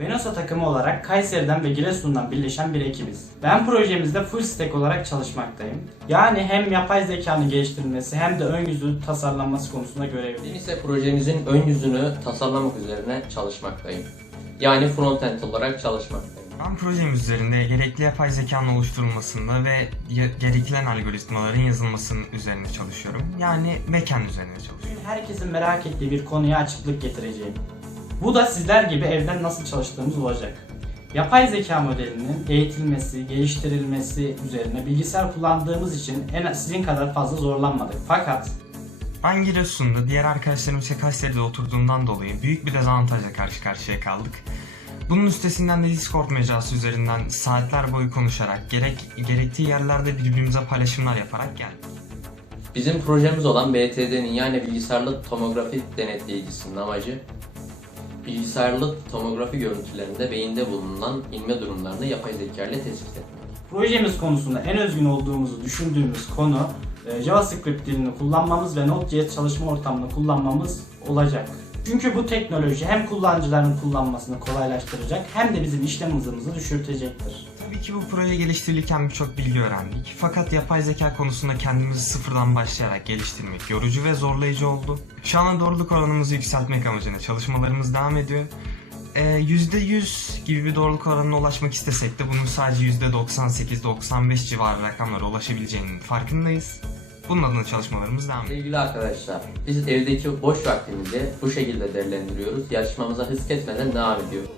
Venosa takımı olarak Kayseri'den ve Giresun'dan birleşen bir ekibiz. Ben projemizde full stack olarak çalışmaktayım. Yani hem yapay zekanın geliştirilmesi hem de ön yüzü tasarlanması konusunda görevliyim. Ben ise projemizin ön yüzünü tasarlamak üzerine çalışmaktayım. Yani frontend olarak çalışmaktayım. Ben projemiz üzerinde gerekli yapay zekanın oluşturulmasında ve gerekilen algoritmaların yazılmasının üzerine çalışıyorum. Yani backend üzerine çalışıyorum. Bugün herkesin merak ettiği bir konuya açıklık getireceğim. Bu da sizler gibi evden nasıl çalıştığımız olacak. Yapay zeka modelinin eğitilmesi, geliştirilmesi üzerine bilgisayar kullandığımız için en sizin kadar fazla zorlanmadık. Fakat Ben Giresun'da diğer arkadaşlarım Kayseri'de oturduğundan dolayı büyük bir dezavantajla karşı karşıya kaldık. Bunun üstesinden de Discord mecrası üzerinden saatler boyu konuşarak, gerek gerektiği yerlerde birbirimize paylaşımlar yaparak geldik. Bizim projemiz olan BTD'nin yani bilgisayarlı tomografi denetleyicisinin amacı bilgisayarlı tomografi görüntülerinde beyinde bulunan inme durumlarını yapay zeka ile tespit etmek. projemiz konusunda en özgün olduğumuzu düşündüğümüz konu e, JavaScript dilini kullanmamız ve Node.js çalışma ortamını kullanmamız olacak. Çünkü bu teknoloji hem kullanıcıların kullanmasını kolaylaştıracak hem de bizim işlem hızımızı düşürtecektir. Tabii ki bu proje geliştirilirken birçok bilgi öğrendik. Fakat yapay zeka konusunda kendimizi sıfırdan başlayarak geliştirmek yorucu ve zorlayıcı oldu. Şu anda doğruluk oranımızı yükseltmek amacıyla çalışmalarımız devam ediyor. Ee, %100 gibi bir doğruluk oranına ulaşmak istesek de bunun sadece %98-95 civarı rakamlara ulaşabileceğinin farkındayız. Bunun adına çalışmalarımız devam ediyor. Sevgili arkadaşlar, biz evdeki boş vaktimizi bu şekilde değerlendiriyoruz. Yarışmamıza hız kesmeden devam ediyoruz.